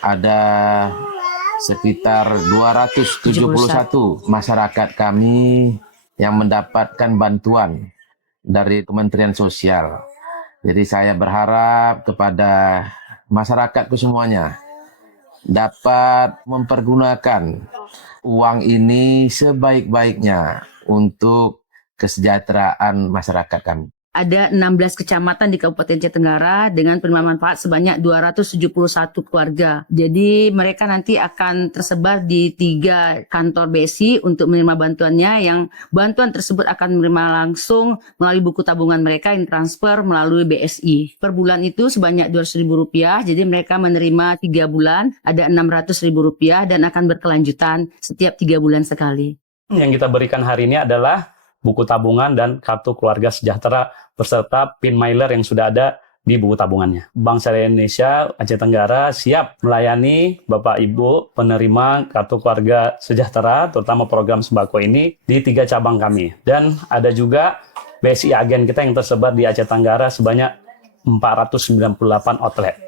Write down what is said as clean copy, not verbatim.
ada sekitar 271 masyarakat kami yang mendapatkan bantuan dari Kementerian Sosial. Jadi saya berharap kepada masyarakat semuanya dapat mempergunakan uang ini sebaik-baiknya untuk kesejahteraan masyarakat kami. Ada 16 kecamatan di Kabupaten Jatinegara dengan penerima manfaat sebanyak 271 keluarga. Jadi mereka nanti akan tersebar di 3 kantor BSI untuk menerima bantuannya, yang bantuan tersebut akan menerima langsung melalui buku tabungan mereka yang transfer melalui BSI. Per bulan itu sebanyak Rp200.000, jadi mereka menerima 3 bulan, ada Rp600.000 dan akan berkelanjutan setiap 3 bulan sekali. Yang kita berikan hari ini adalah buku tabungan dan kartu keluarga sejahtera beserta PIN mailer yang sudah ada di buku tabungannya. Bank Syariah Indonesia Aceh Tenggara siap melayani Bapak Ibu penerima kartu keluarga sejahtera, terutama program sembako ini, di 3 cabang kami. Dan ada juga BSI agen kita yang tersebar di Aceh Tenggara sebanyak 498 outlet.